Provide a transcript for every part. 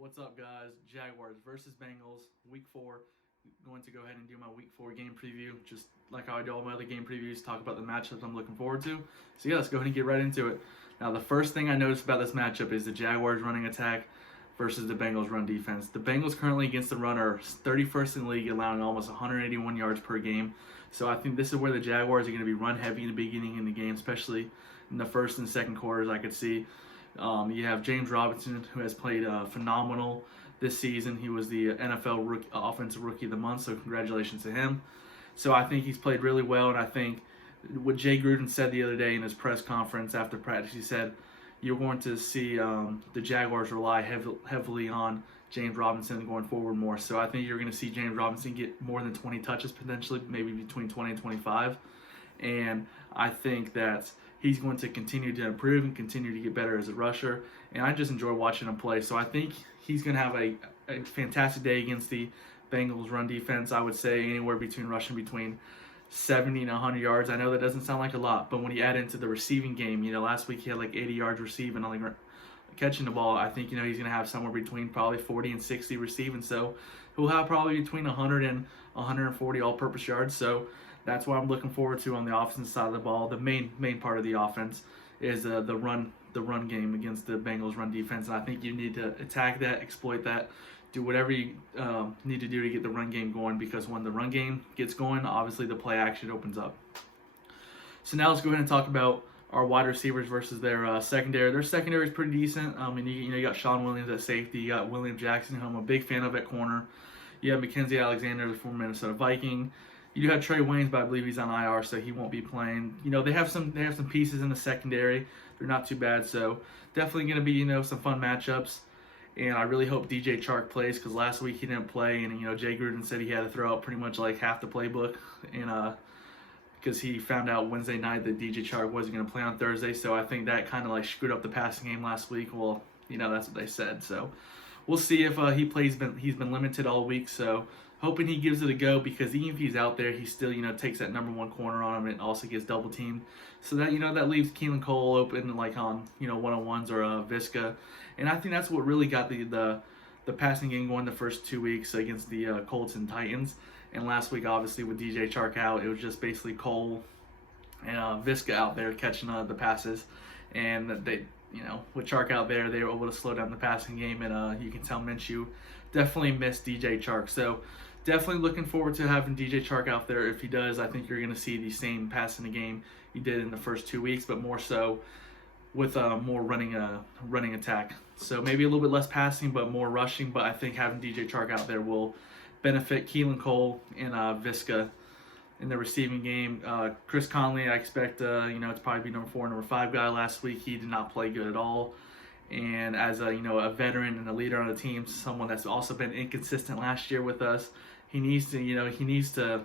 What's up, guys? Jaguars versus Bengals, week 4. Going to go ahead and do my week 4 game preview, just like how I do all my other game previews, talk about the matchups I'm looking forward to. So, yeah, let's go ahead and get right into it. Now, the first thing I noticed about this matchup is the Jaguars running attack versus the Bengals run defense. The Bengals currently against the run are 31st in the league, allowing almost 181 yards per game. So I think this is where the Jaguars are going to be run heavy in the beginning in the game, especially in the first and second quarters. I could see you have James Robinson, who has played phenomenal this season. He was the NFL Offensive Rookie of the Month, so congratulations to him. So I think he's played really well, and I think what Jay Gruden said the other day in his press conference after practice, he said you're going to see the Jaguars rely heavily on James Robinson going forward more. So I think you're going to see James Robinson get more than 20 touches potentially, maybe between 20 and 25. And I think that he's going to continue to improve and continue to get better as a rusher. And I just enjoy watching him play. So I think he's going to have a fantastic day against the Bengals run defense. I would say anywhere rushing between 70 and 100 yards. I know that doesn't sound like a lot, but when you add into the receiving game, last week he had like 80 yards receiving, only catching the ball. I think, he's going to have somewhere between probably 40 and 60 receiving. So he'll have probably between 100 and 140 all-purpose yards. So that's what I'm looking forward to on the offensive side of the ball. The main part of the offense is the run game against the Bengals run defense. And I think you need to attack that, exploit that, do whatever you need to do to get the run game going, because when the run game gets going, obviously the play action opens up. So now let's go ahead and talk about our wide receivers versus their secondary. Their secondary is pretty decent. You got Sean Williams at safety. You got William Jackson, who I'm a big fan of at corner. You have Mackenzie Alexander, the former Minnesota Viking. You do have Trey Waynes, but I believe he's on IR, so he won't be playing. They have some pieces in the secondary. They're not too bad, so definitely going to be some fun matchups. And I really hope DJ Chark plays, because last week he didn't play, and Jay Gruden said he had to throw out pretty much like half the playbook, and because he found out Wednesday night that DJ Chark wasn't going to play on Thursday. So I think that kind of like screwed up the passing game last week. Well, that's what they said. So we'll see if he plays. He's been limited all week, so hoping he gives it a go, because even if he's out there, he still takes that number one corner on him and also gets double teamed. So that that leaves Keelan Cole open like on one-on-ones or Visca, and I think that's what really got the passing game going the first 2 weeks against the Colts and Titans. And last week, obviously, with DJ Chark out, it was just basically Cole and Visca out there catching the passes. And they, with Chark out there, they were able to slow down the passing game. And you can tell Minshew definitely missed DJ Chark. So definitely looking forward to having DJ Chark out there. If he does, I think you're going to see the same pass in the game he did in the first 2 weeks, but more so with more running attack. So maybe a little bit less passing, but more rushing. But I think having DJ Chark out there will benefit Keelan Cole and Visca in the receiving game. Chris Conley, I expect to probably be number 4, number 5 guy. Last week he did not play good at all. And as a veteran and a leader on the team, someone that's also been inconsistent last year with us, he needs to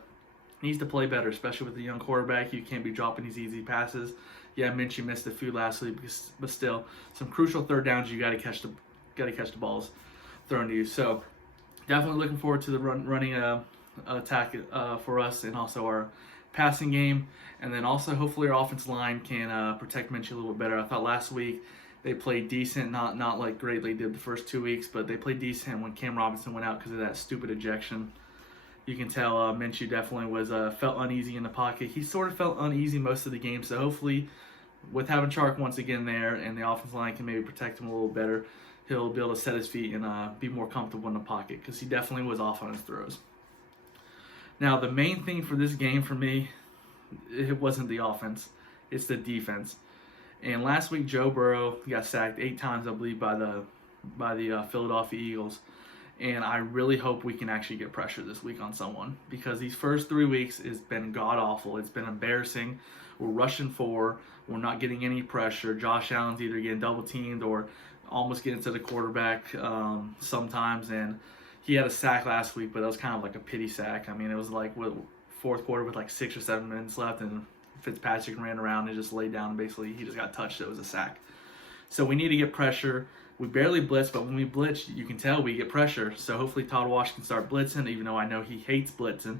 play better, especially with the young quarterback. You can't be dropping these easy passes. Yeah, Minshew missed a few last week, but still, some crucial third downs you got to catch the balls thrown to you. So definitely looking forward to the running attack for us, and also our passing game, and then also hopefully our offensive line can protect Minshew a little bit better. I thought last week they played decent, not like great they did the first 2 weeks, but they played decent when Cam Robinson went out because of that stupid ejection. You can tell Minshew definitely was felt uneasy in the pocket. He sort of felt uneasy most of the game, so hopefully with having Chark once again there and the offensive line can maybe protect him a little better, he'll be able to set his feet and be more comfortable in the pocket, because he definitely was off on his throws. Now, the main thing for this game for me, it wasn't the offense, it's the defense. And last week, Joe Burrow got sacked 8 times, I believe, by the Philadelphia Eagles. And I really hope we can actually get pressure this week on someone, because these first 3 weeks has been god-awful. It's been embarrassing. We're rushing 4. We're not getting any pressure. Josh Allen's either getting double-teamed or almost getting to the quarterback sometimes. And he had a sack last week, but that was kind of like a pity sack. I mean, it was like fourth quarter with like 6 or 7 minutes left, and Fitzpatrick ran around and just laid down, and basically he just got touched. It was a sack. So we need to get pressure. We barely blitz, but when we blitz, you can tell we get pressure. So hopefully Todd Wash can start blitzing, even though I know he hates blitzing.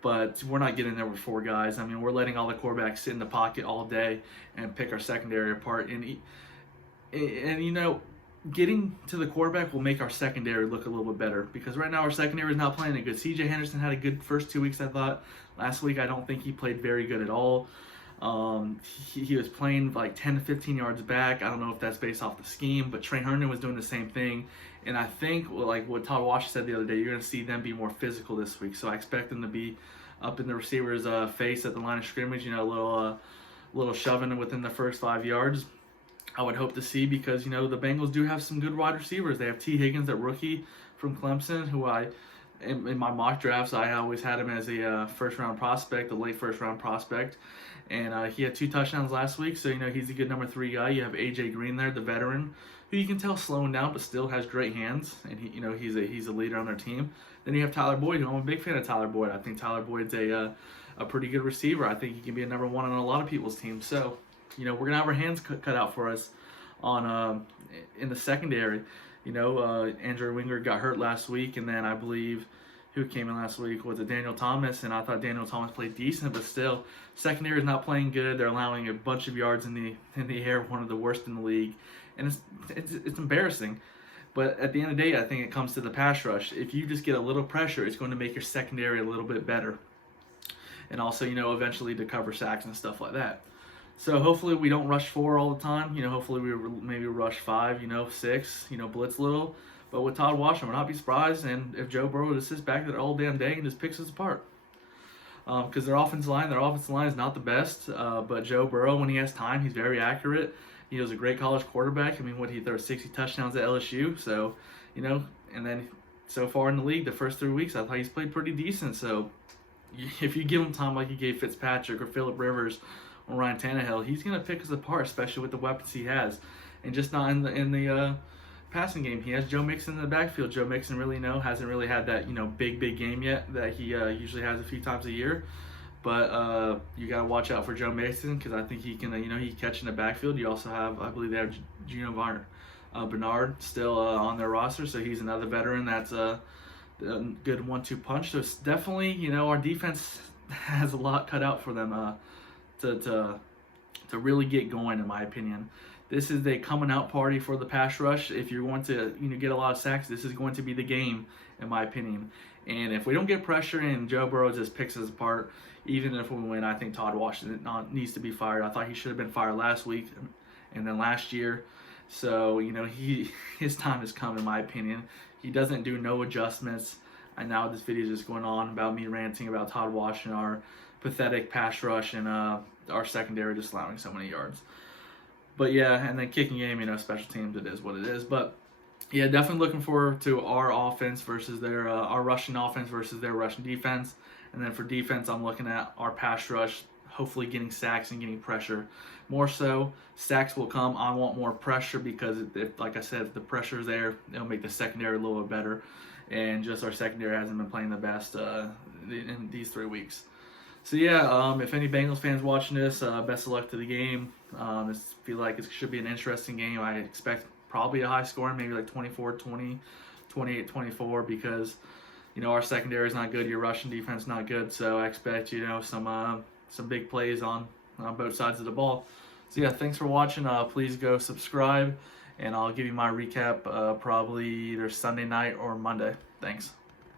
But we're not getting there with 4 guys. I mean, we're letting all the quarterbacks sit in the pocket all day and pick our secondary apart. And getting to the quarterback will make our secondary look a little bit better, because right now our secondary is not playing it good. C.J. Henderson had a good first 2 weeks, I thought. Last week, I don't think he played very good at all. He was playing like 10 to 15 yards back. I don't know if that's based off the scheme, but Trey Herndon was doing the same thing. And I think, like what Todd Washington said the other day, you're going to see them be more physical this week. So I expect them to be up in the receiver's face at the line of scrimmage, a little shoving within the first 5 yards. I would hope to see, because, the Bengals do have some good wide receivers. They have T. Higgins, that rookie from Clemson, who in my mock drafts, I always had him as a first-round prospect, a late first-round prospect. And he had 2 touchdowns last week, so, he's a good number 3 guy. You have A.J. Green there, the veteran, who you can tell slowing down but still has great hands, and he's a leader on their team. Then you have Tyler Boyd, who I'm a big fan of Tyler Boyd. I think Tyler Boyd's a pretty good receiver. I think he can be a number 1 on a lot of people's teams. So, we're going to have our hands cut out for us on in the secondary. Andrew Wingard got hurt last week, and then I believe who came in last week was it Daniel Thomas, and I thought Daniel Thomas played decent, but still, secondary is not playing good. They're allowing a bunch of yards in the air, one of the worst in the league, and it's embarrassing. But at the end of the day, I think it comes to the pass rush. If you just get a little pressure, it's going to make your secondary a little bit better, and also eventually to cover sacks and stuff like that. So hopefully we don't rush 4 all the time. Hopefully we maybe rush 5, 6, blitz a little. But with Todd Washington, we'll not be surprised. And if Joe Burrow just sits back there all damn day and just picks us apart. Because their offensive line is not the best. But Joe Burrow, when he has time, he's very accurate. He was a great college quarterback. I mean, he threw 60 touchdowns at LSU. So, and then so far in the league, the first 3 weeks, I thought he's played pretty decent. So if you give him time like you gave Fitzpatrick or Phillip Rivers or Ryan Tannehill, he's going to pick us apart, especially with the weapons he has. And just not in the passing game. He has Joe Mixon in the backfield. Joe Mixon really hasn't really had that big game yet that he usually has a few times a year. But you got to watch out for Joe Mixon, because I think he can he catch in the backfield. You also have, I believe they have Gino Bernard still on their roster, so he's another veteran that's a good 1-2 punch. So it's definitely our defense has a lot cut out for them to really get going, in my opinion. This is a coming out party for the pass rush. If you're going to get a lot of sacks, this is going to be the game, in my opinion. And if we don't get pressure and Joe Burrow just picks us apart, even if we win, I think Todd Washington needs to be fired. I thought he should have been fired last week and then last year. So, his time has come, in my opinion. He doesn't do no adjustments. And now this video is just going on about me ranting about Todd Washington, our pathetic pass rush, and our secondary just allowing so many yards. But yeah, and then kicking game, special teams, it is what it is. But yeah, definitely looking forward to our offense versus their our rushing offense versus their rushing defense. And then for defense, I'm looking at our pass rush, hopefully getting sacks and getting pressure. More so, sacks will come. I want more pressure, because if, like I said, if the pressure is there, it'll make the secondary a little bit better. And just our secondary hasn't been playing the best in these 3 weeks. So yeah, if any Bengals fans watching this, best of luck to the game. I feel like it should be an interesting game. I expect probably a high scoring, maybe like 24-20, 28-24, because our secondary is not good, your rushing defense not good. So I expect some big plays on both sides of the ball. So yeah, thanks for watching. Please go subscribe, and I'll give you my recap probably either Sunday night or Monday. Thanks.